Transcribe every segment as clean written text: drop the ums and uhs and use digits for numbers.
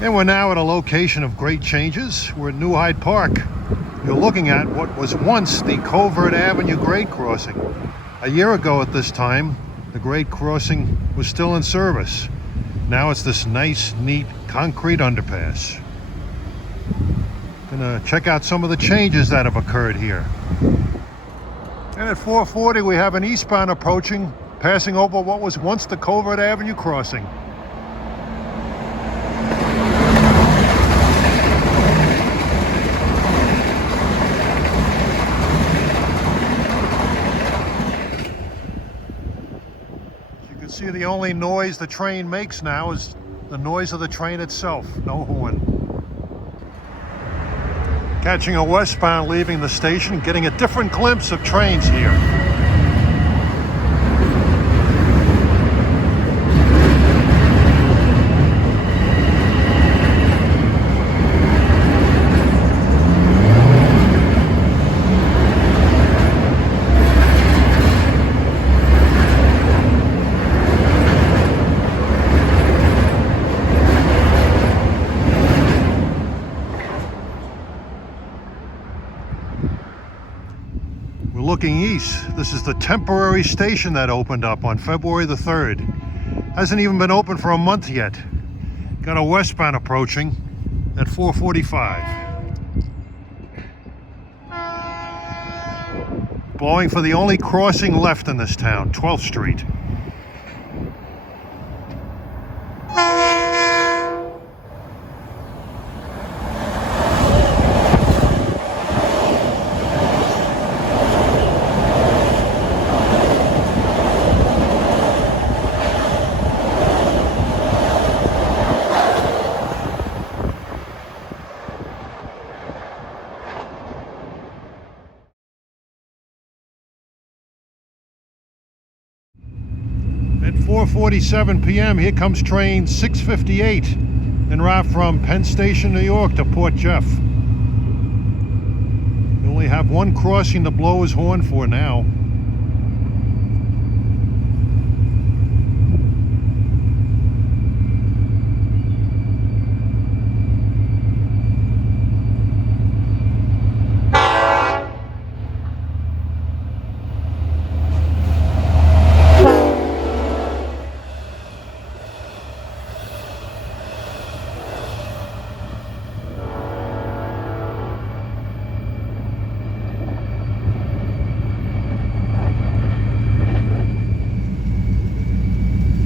And we're now at a location of great changes. We're at New Hyde Park. You're looking at what was once the Covert Avenue grade crossing. A year ago at this time, the grade crossing was still in service. Now it's this nice, neat concrete underpass. Gonna check out some of the changes that have occurred here. And at 440 we have an eastbound approaching, passing over what was once the Covert Avenue crossing. See, the only noise the train makes now is the noise of the train itself, no horn. Catching a westbound leaving the station, getting a different glimpse of trains here. Looking east, this is the temporary station that opened up on February the 3rd. Hasn't even been open for a month yet. Got a westbound approaching at 4:45. Blowing for the only crossing left in this town, 12th Street. At 4:47 p.m. here comes train 658 en route from Penn Station, New York to Port Jeff. You only have one crossing to blow his horn for now.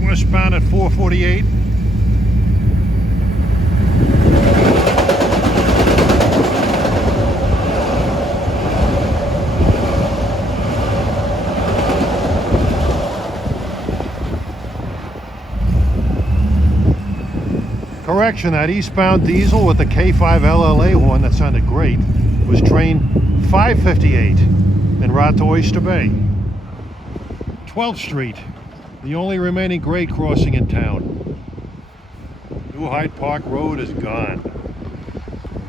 Westbound at 4:48. Correction, that eastbound diesel with the K5 LLA horn that sounded great was train 558 en route to Oyster Bay. 12th Street. The only remaining grade crossing in town. New Hyde Park Road is gone.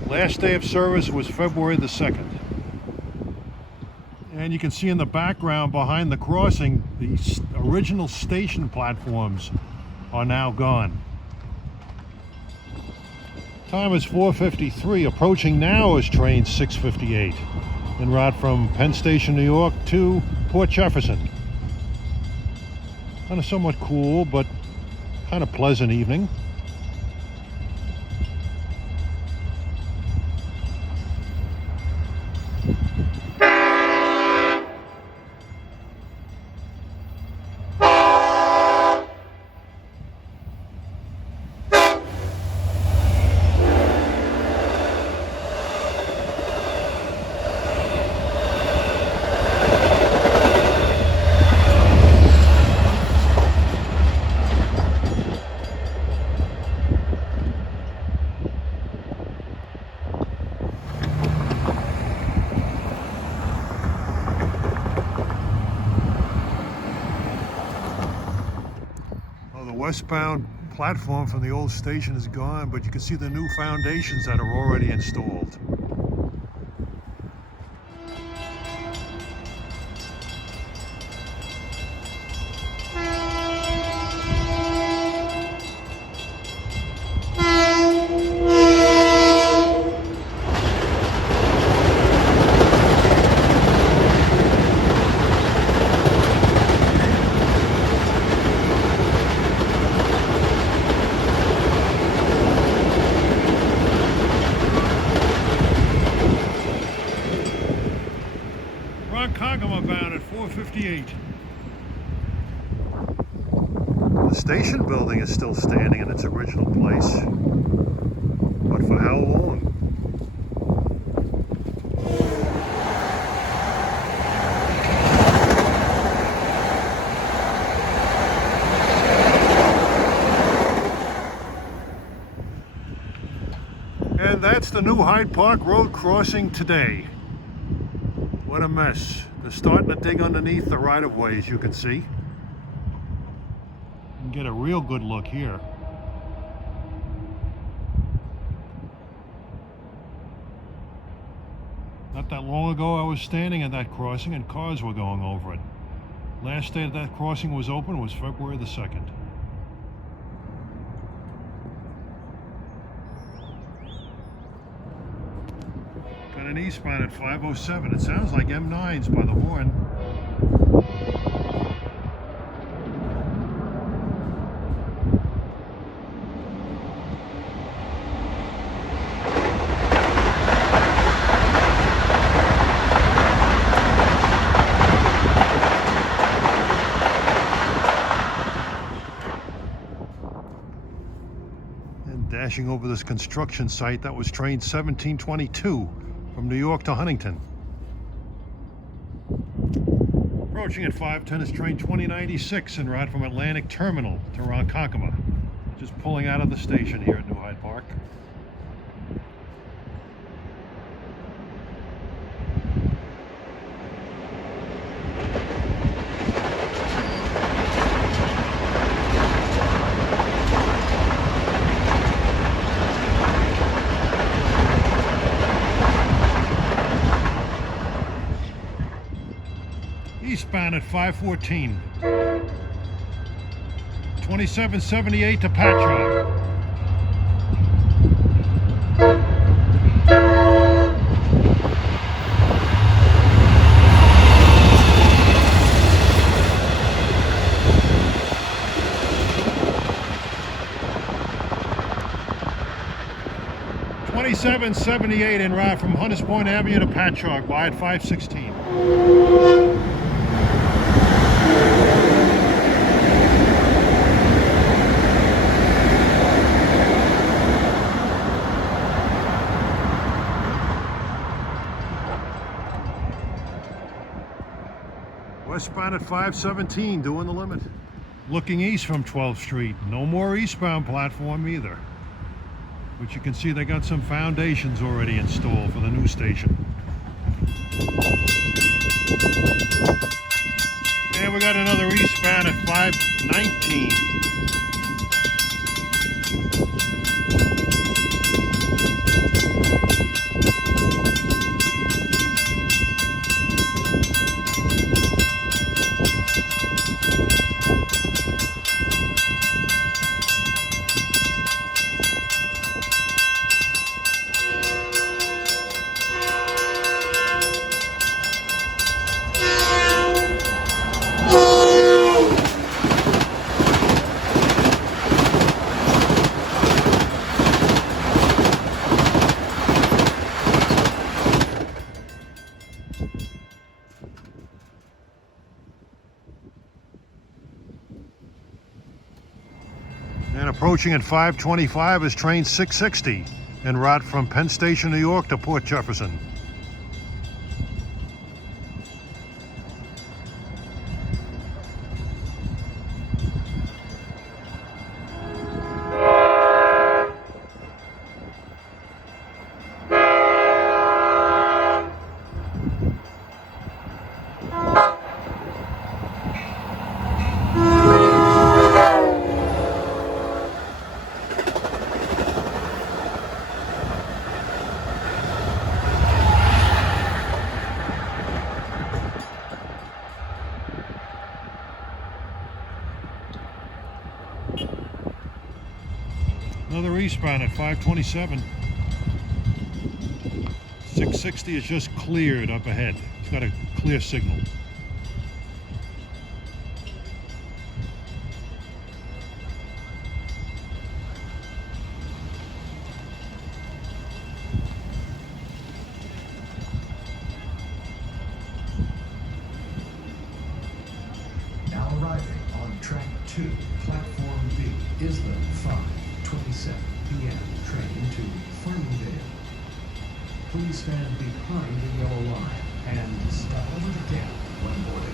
Last day of service was February the 2nd. And you can see in the background behind the crossing, the original station platforms are now gone. Time is 4:53. Approaching now is train 658 en route from Penn Station, New York to Port Jefferson. On a somewhat cool but kind of pleasant evening. Westbound platform from the old station is gone, but you can see the new foundations that are already installed. 4:58. The station building is still standing in its original place. But for how long? And that's the new Hyde Park Road crossing today. What a mess. They're starting to dig underneath the right-of-way, as you can see. You can get a real good look here. Not that long ago, I was standing at that crossing and cars were going over it. Last day that crossing was open was February the 2nd. Got an eastbound at 5:07. It sounds like M9's by the horn. And dashing over this construction site that was train 1722. From New York to Huntington. Approaching at 5:10 is train 2096 en route from Atlantic Terminal to Ronkonkoma. Just pulling out of the station here at New Hyde Park. Eastbound at 5:14. 2778 to Patchogue. .78 en route from Hunters Point Avenue to Patchogue by at 5:16. Westbound at 5:17, doing the limit. Looking east from 12th Street, no more eastbound platform either. But you can see they got some foundations already installed for the new station. And we got another eastbound at 5:19. And approaching at 5:25 is train 660 en route from Penn Station, New York to Port Jefferson. Another eastbound at 5:27. 660 is just cleared up ahead. It's got a clear signal. Please stand behind the yellow line and step over the gap when boarding.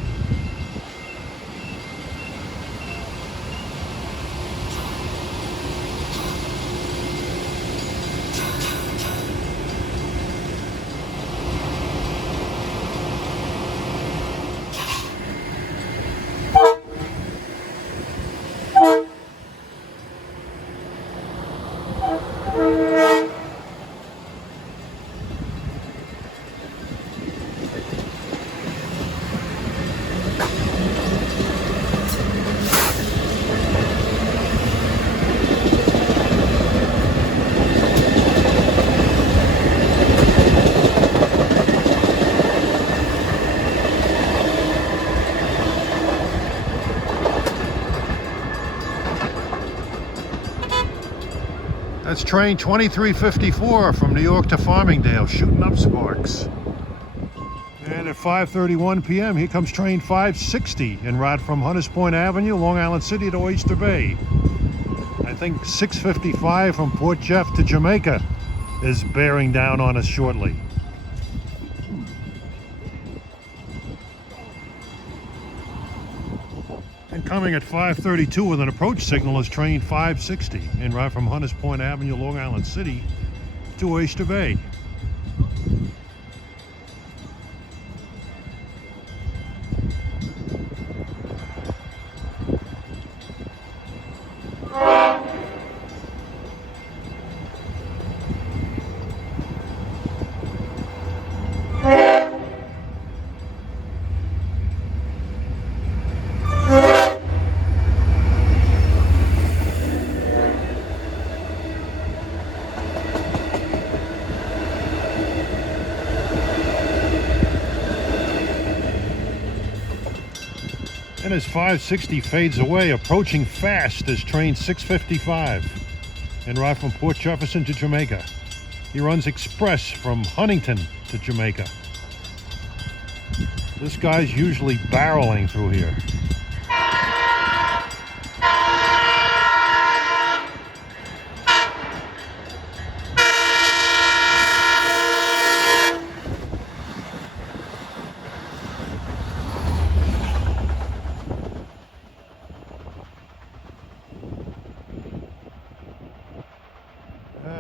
That's train 2354 from New York to Farmingdale, shooting up sparks. And at 5:31 p.m., here comes train 560 en route from Hunters Point Avenue, Long Island City to Oyster Bay. I think 655 from Port Jeff to Jamaica is bearing down on us shortly. And coming at 5:32 with an approach signal is train 560 en route from Hunters Point Avenue, Long Island City to Oyster Bay. And as 560 fades away, approaching fast is train 655 en route from Port Jefferson to Jamaica. He runs express from Huntington to Jamaica. This guy's usually barreling through here.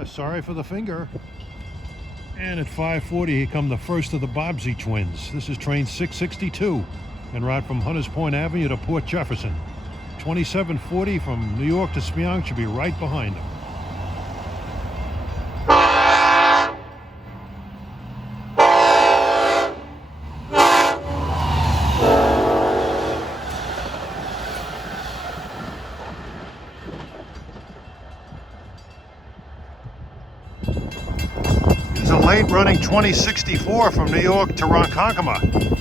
Sorry for the finger. And at 5:40, here come the first of the Bobbsey twins. This is train 662 en route from Hunters Point Avenue to Port Jefferson. 2740 from New York to Speonk should be right behind them. There's a late running 2064 from New York to Ronkonkoma.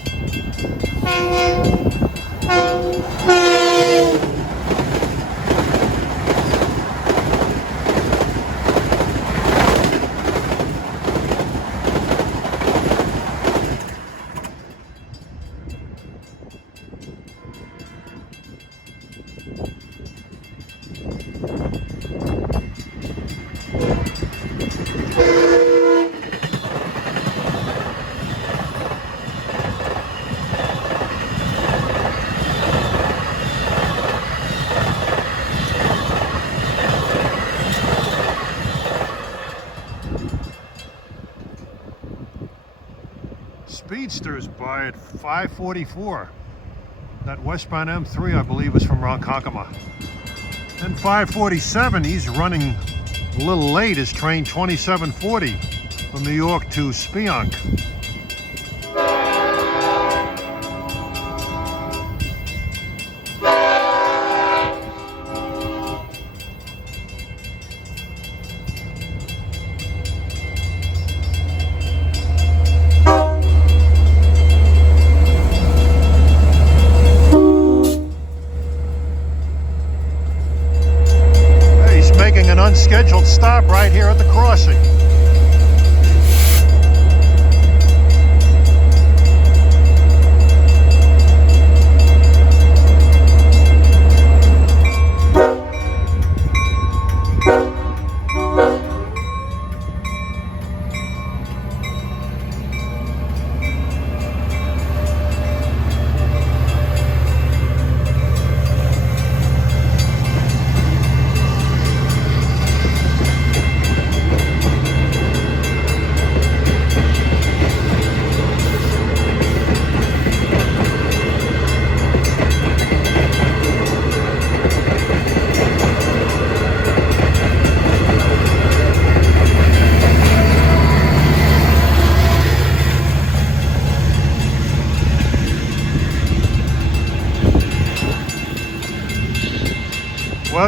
Speedsters by at 5:44. That westbound M3, I believe, is from Ronkonkoma. Then 5:47, he's running a little late, is train 2740 from New York to Speonk. An unscheduled stop right here at the crossing.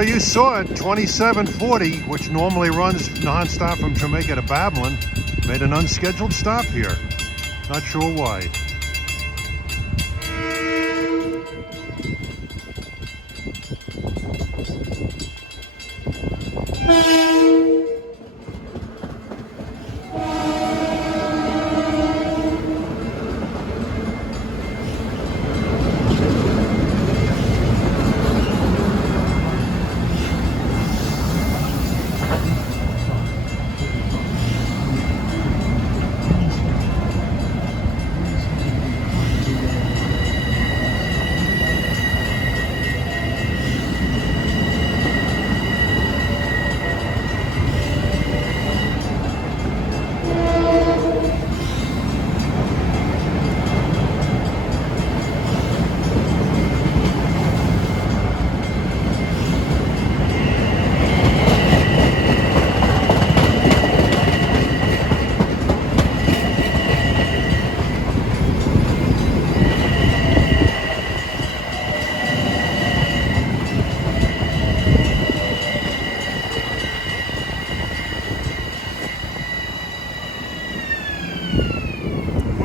Well, you saw it, 2740, which normally runs nonstop from Jamaica to Babylon, made an unscheduled stop here. Not sure why.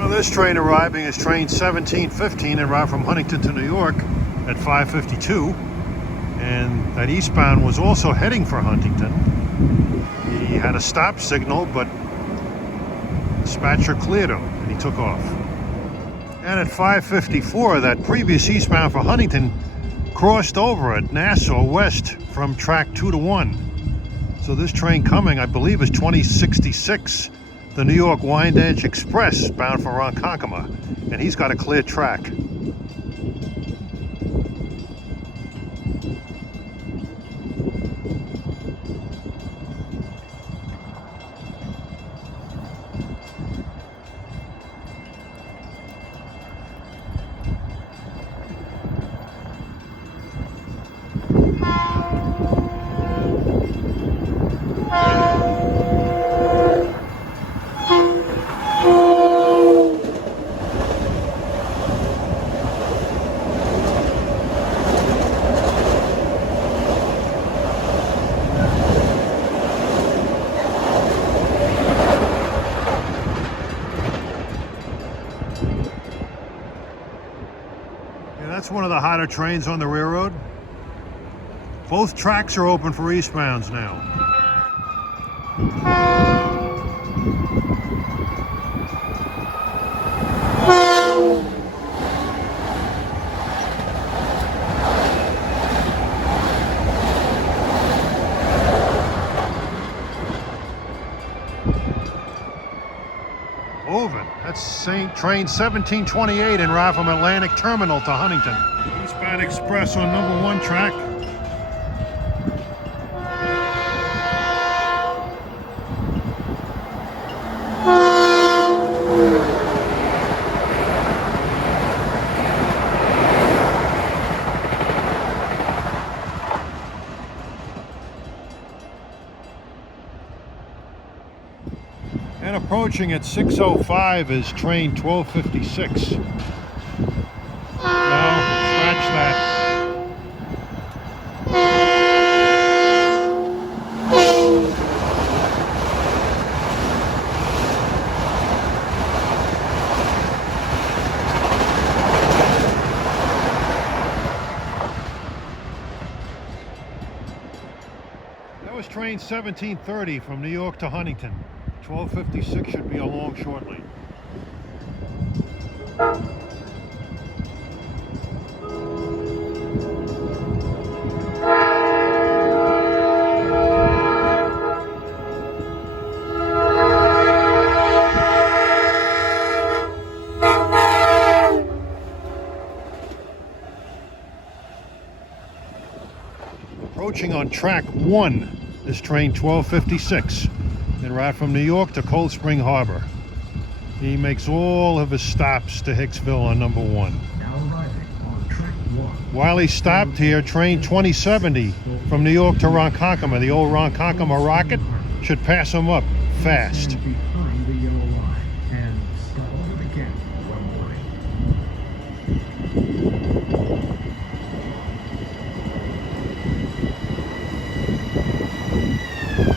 This train arriving is train 1715 en route from Huntington to New York at 5:52, and that eastbound was also heading for Huntington. He had a stop signal, but the dispatcher cleared him and he took off. And at 5:54, that previous eastbound for Huntington crossed over at Nassau West from track 2 to 1. So this train coming, I believe, is 2066. The New York Wind Edge Express bound for Ronkonkoma, and he's got a clear track. That's one of the hotter trains on the railroad. Both tracks are open for eastbounds now. That's train 1728 en route from Atlantic Terminal to Huntington. Eastbound Express on number 1 track. And approaching at 6:05 is train 1256. No, scratch that. That was train 1730 from New York to Huntington. 1256 should be along shortly. Approaching on track 1 is train 1256. En route from New York to Cold Spring Harbor. He makes all of his stops to Hicksville on number 1. Now arriving on track 1. While he stopped here, train 2070 from New York to Ronkonkoma, the old Ronkonkoma rocket, should pass him up fast. Stand behind the yellow line and step over the gap when working. And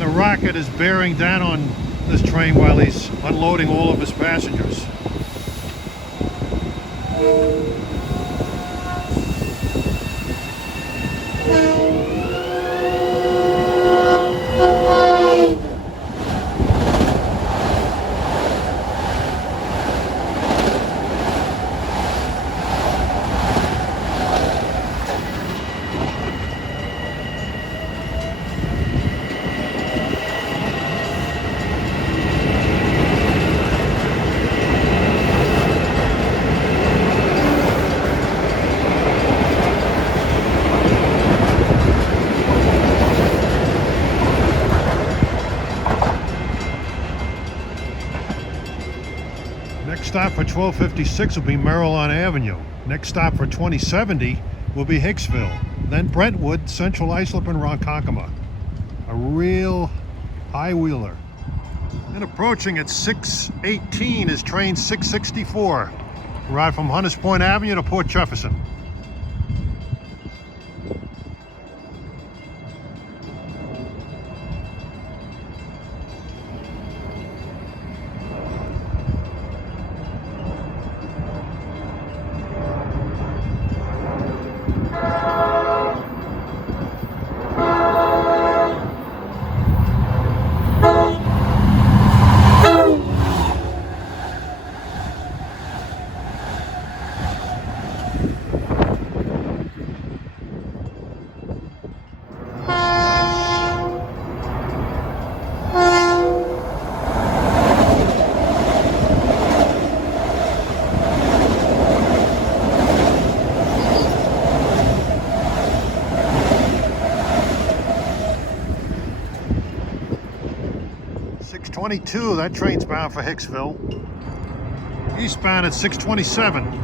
the rocket is bearing down on this train while he's unloading all of his passengers. Next stop for 1256 will be Mineola Avenue. Next stop for 2070 will be Hicksville. Then Brentwood, Central Islip, and Ronkonkoma. A real high wheeler. And approaching at 6:18 is train 664. Ride from Hunters Point Avenue to Port Jefferson. That train's bound for Hicksville. Eastbound at 627.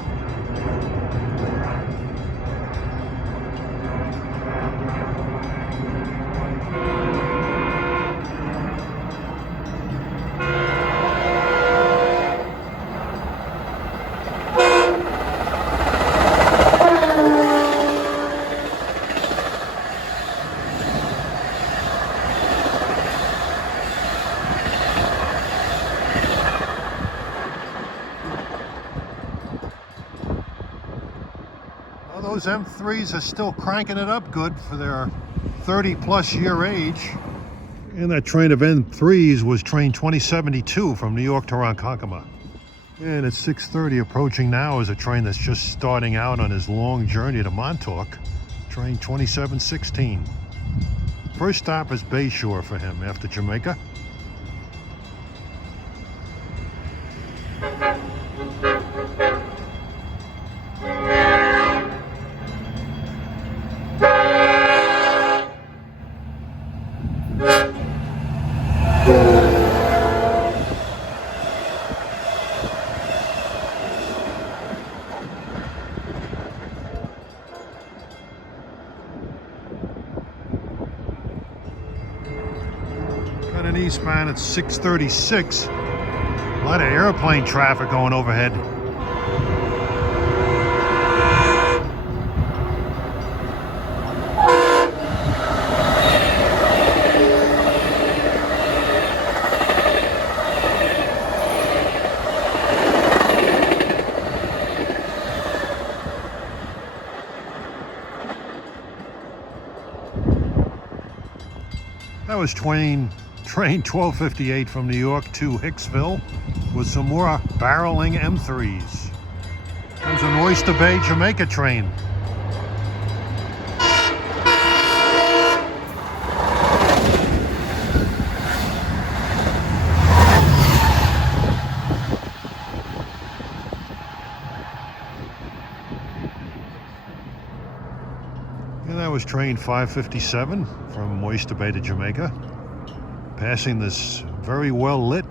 Those M3s are still cranking it up good for their 30-plus year age. And that train of M3s was train 2072 from New York to Ronkonkoma. And at 6:30 approaching now is a train that's just starting out on his long journey to Montauk, train 2716. First stop is Bayshore for him after Jamaica. Eastbound at 6:36. A lot of airplane traffic going overhead. That was train 1258 from New York to Hicksville with some more barreling M3s. Comes an Oyster Bay, Jamaica train. And that was train 557 from Oyster Bay to Jamaica, passing this very well lit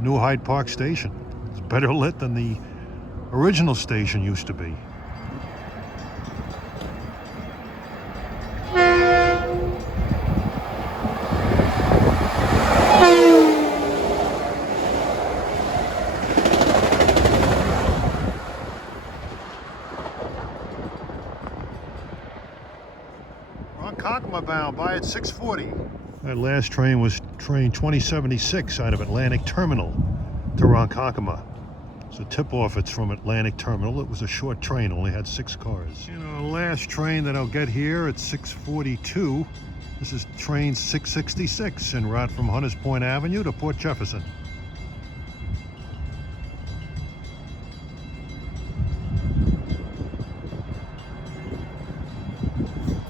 new Hyde Park station. It's better lit than the original station used to be. Ronkonkoma bound by at 6:40. That last train was train 2076 out of Atlantic Terminal to Ronkonkoma. So tip-off, it's from Atlantic Terminal. It was a short train, only had 6 cars. You know, the last train that I'll get here at 6:42. This is train 666 en route from Hunters Point Avenue to Port Jefferson.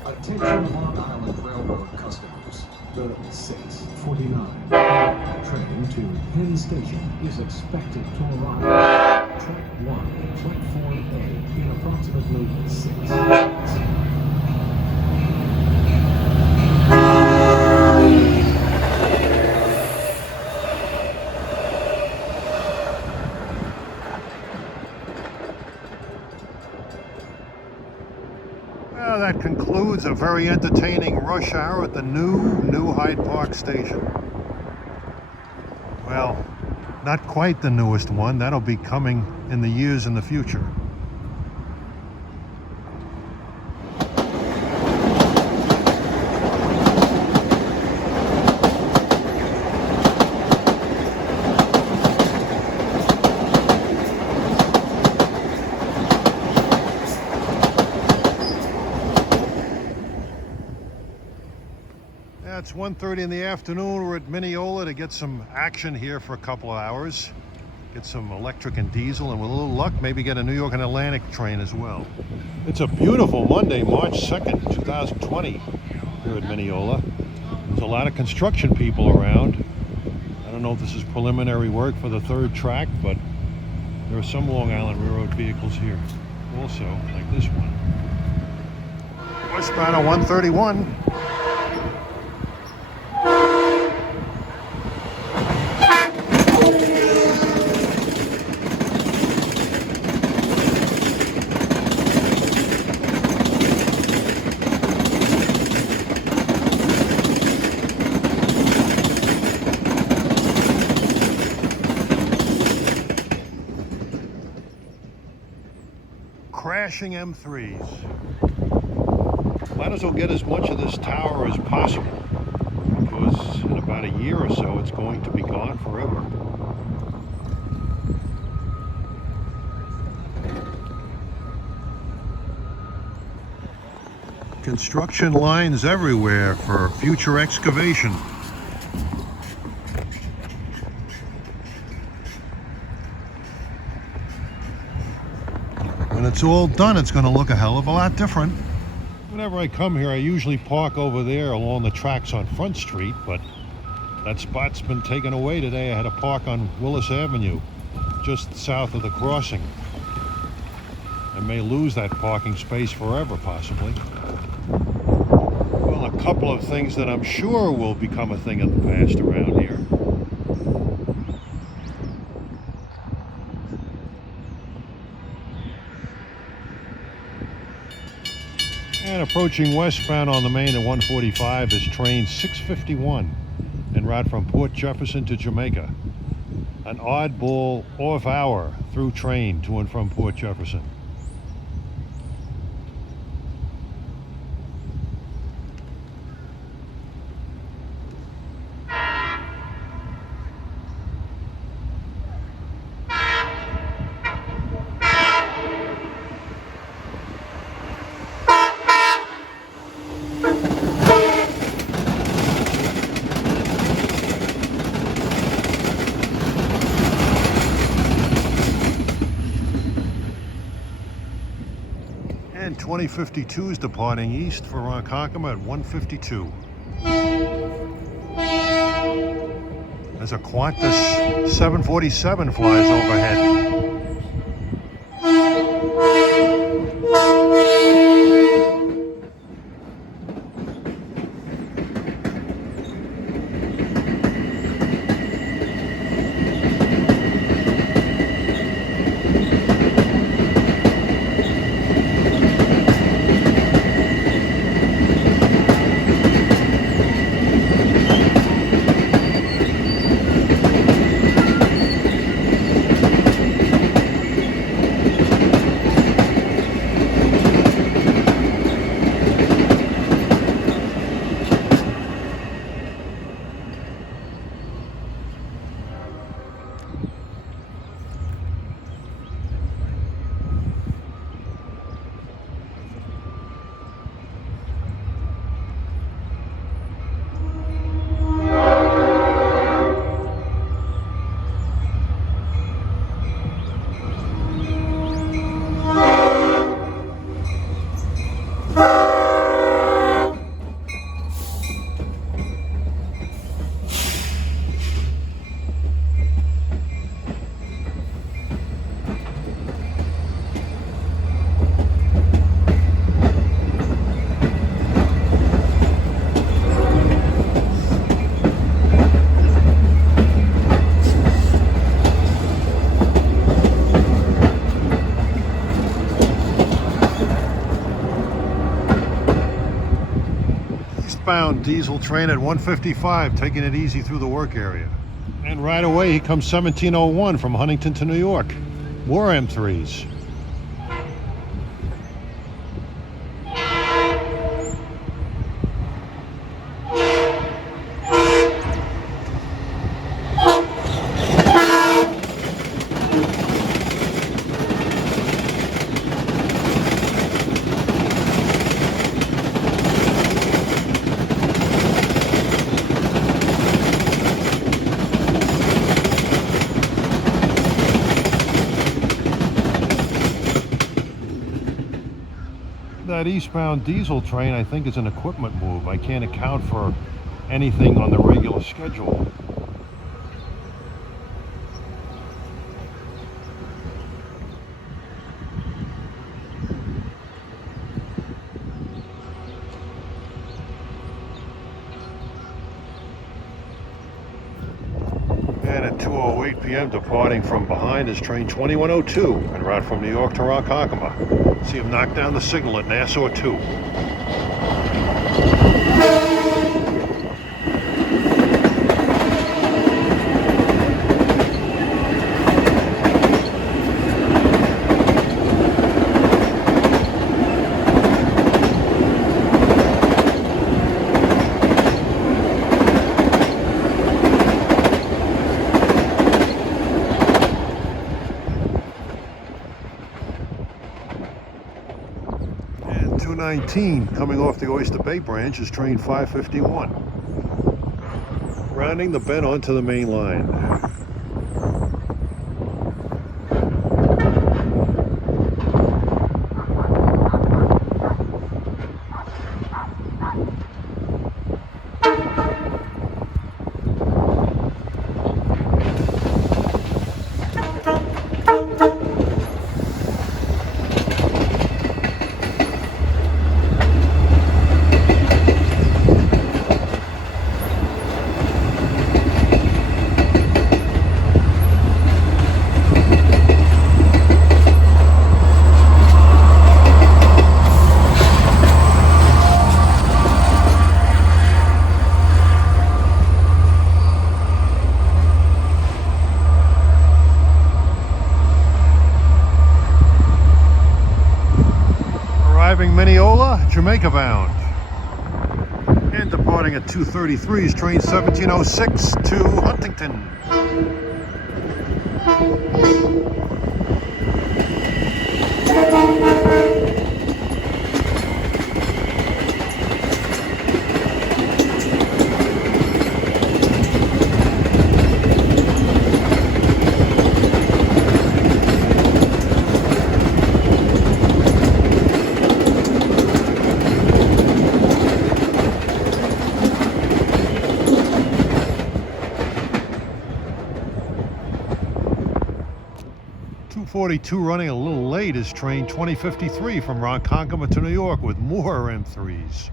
Attention Long Island Railroad customers. The 6:49 train to Penn Station is expected to arrive. Track 1, Platform A, in approximately 6 minutes. Well, that concludes a very entertaining rush hour at the new Hyde Park station. Well, not quite the newest one. That'll be coming in the years in the future. It's 1:30 in the afternoon. We're at Mineola to get some action here for a couple of hours. Get some electric and diesel, and with a little luck, maybe get a New York and Atlantic train as well. It's a beautiful Monday, March 2nd, 2020, here at Mineola. There's a lot of construction people around. I don't know if this is preliminary work for the 3rd track, but there are some Long Island Railroad vehicles here also, like this one. Westbound on 131. Crashing M3s. Might as well get as much of this tower as possible, because in about a year or so it's going to be gone forever. Construction lines everywhere for future excavation. When it's all done, it's going to look a hell of a lot different. Whenever I come here, I usually park over there along the tracks on Front Street, but that spot's been taken away today. I had to park on Willis Avenue, just south of the crossing. I may lose that parking space forever, possibly. Well, a couple of things that I'm sure will become a thing of the past around here. And approaching westbound on the main at 145 is train 651 en route from Port Jefferson to Jamaica. An oddball off-hour through train to and from Port Jefferson. And 2052 is departing east for Ronkonkoma at 1:52. As a Qantas 747 flies overhead. westbound diesel train at 1:55, taking it easy through the work area. And right away, he comes 1701 from Huntington to New York. More M3s. That eastbound diesel train, I think, is an equipment move. I can't account for anything on the regular schedule. And at 2:08 p.m. departing from behind is train 2102 en route from New York to Ronkonkoma. See him knock down the signal at Nassau 2. And 219 coming off the Oyster Bay branch is train 551. Rounding the bend onto the main line. Arriving Mineola, Jamaica bound. And departing at 2:33 is train 1706 to Huntington. .42 running a little late is train 2053 from Ronkonkoma to New York with more M3s.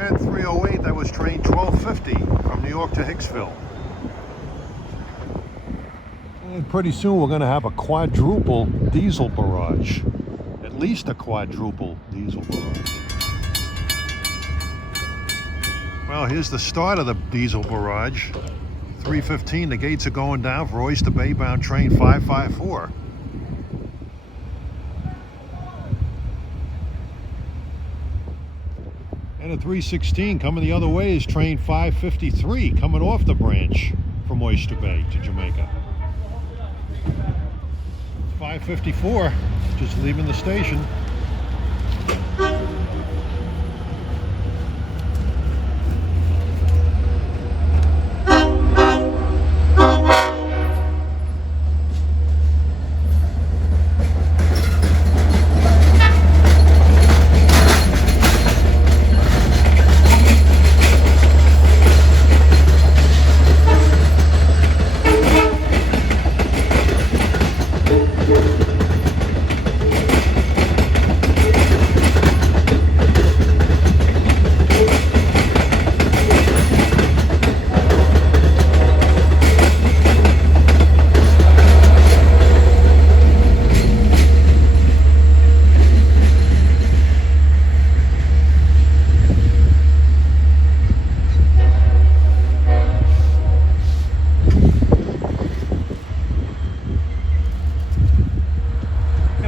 And 308, that was train 1250 from New York to Hicksville. And pretty soon we're going to have a quadruple diesel barrage. At least a quadruple diesel barrage. Well, here's the start of the diesel barrage. 3:15, the gates are going down for Oyster Bay bound train 554. And a 316 coming the other way is train 553 coming off the branch from Oyster Bay to Jamaica. 554 just leaving the station.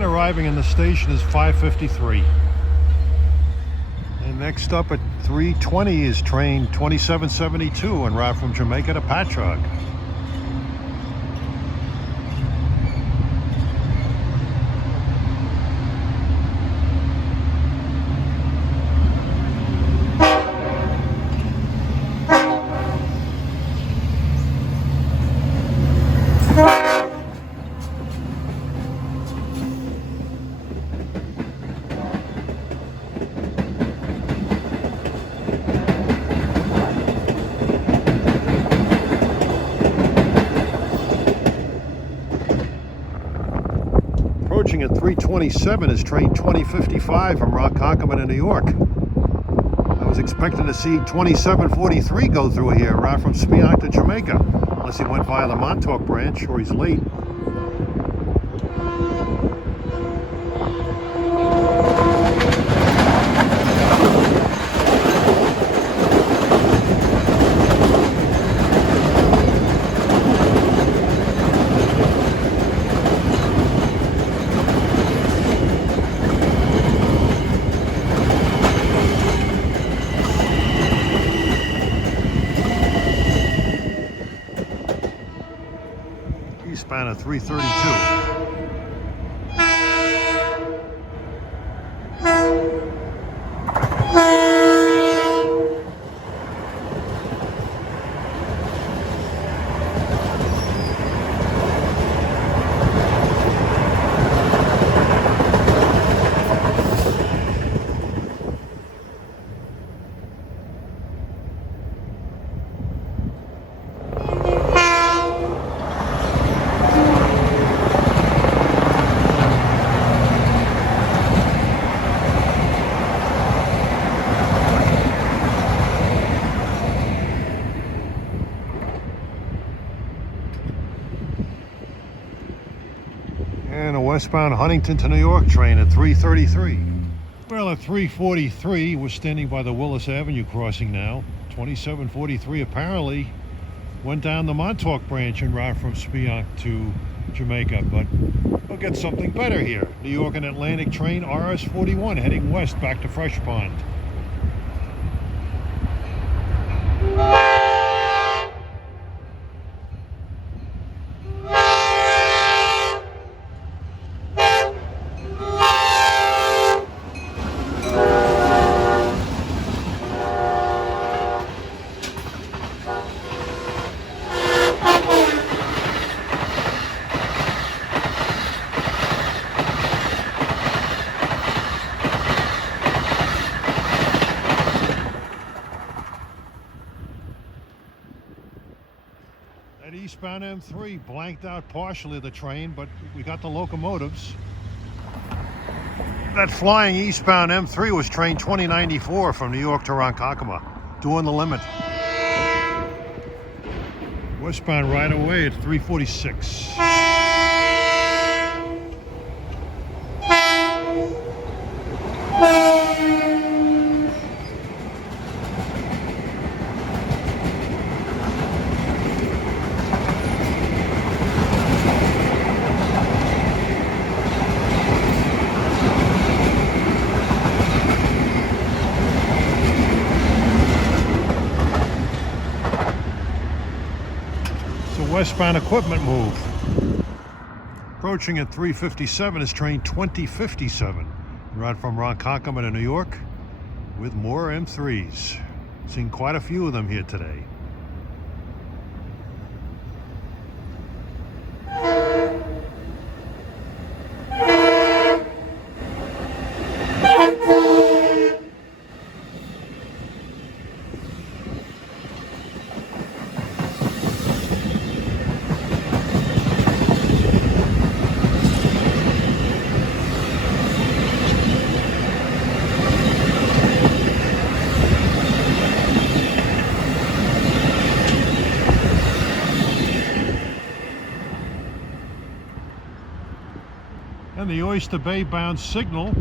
Arriving in the station is 553. And next up at 3:20 is train 2772 en route from Jamaica to Patchogue. Approaching at 3:27 is train 2055 from Ronkonkoma to New York. I was expecting to see 2743 go through here, route from Spionk to Jamaica, unless he went via the Montauk branch or he's late. Eastbound at 332. And a westbound Huntington to New York train at 3:33. Well, at 3:43, we're standing by the Willis Avenue crossing now. 2743 apparently went down the Montauk branch en route from Spionk to Jamaica, but we'll get something better here. New York and Atlantic train RS-41 heading west back to Fresh Pond. That eastbound M3 blanked out partially the train, but we got the locomotives. That flying eastbound M3 was train 2094 from New York to Ronkonkoma, doing the limit. Westbound right away at 346. westbound equipment move. Approaching at 3:57 is train 2057. Right from Ronkonkoma to New York with more M3s. Seen quite a few of them here today. And the Oyster Bay bound signal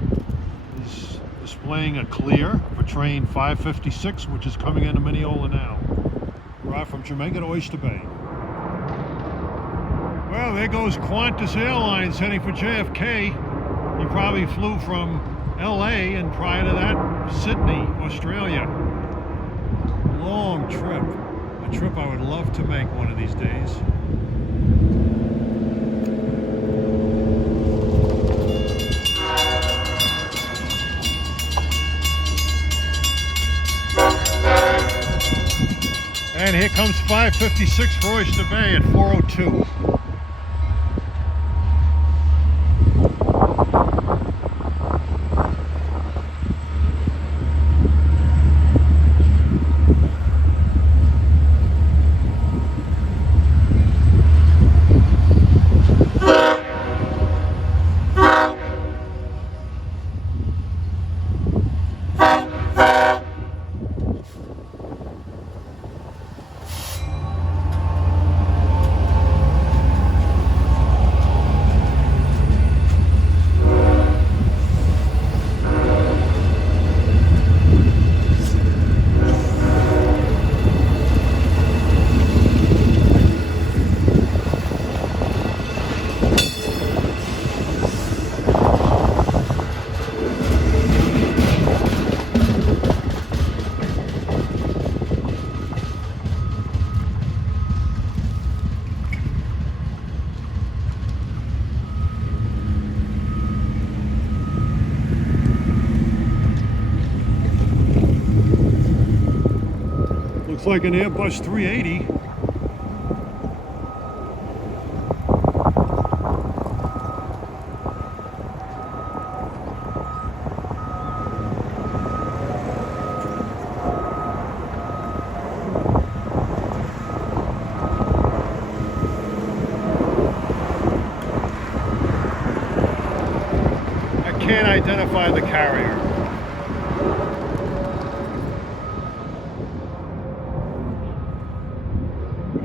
is displaying a clear for train 556, which is coming into Mineola now. Right from Jamaica to Oyster Bay. Well, there goes Qantas Airlines heading for JFK. He probably flew from LA and prior to that, Sydney, Australia. Long trip. A trip I would love to make one of these days. And here comes 556 for Oyster Bay at 4:02. Looks like an Airbus 380. I can't identify the carrier.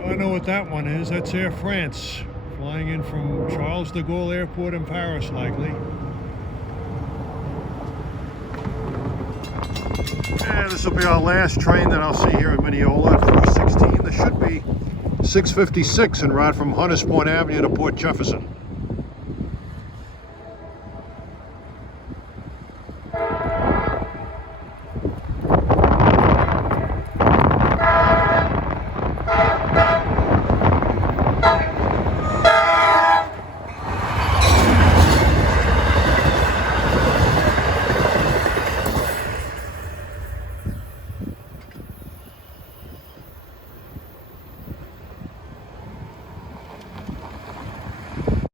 I know what that one is. That's Air France, flying in from Charles de Gaulle Airport in Paris, likely. And this will be our last train that I'll see here in Mineola at 4:16. There should be 6:56 en route from Hunters Point Avenue to Port Jefferson.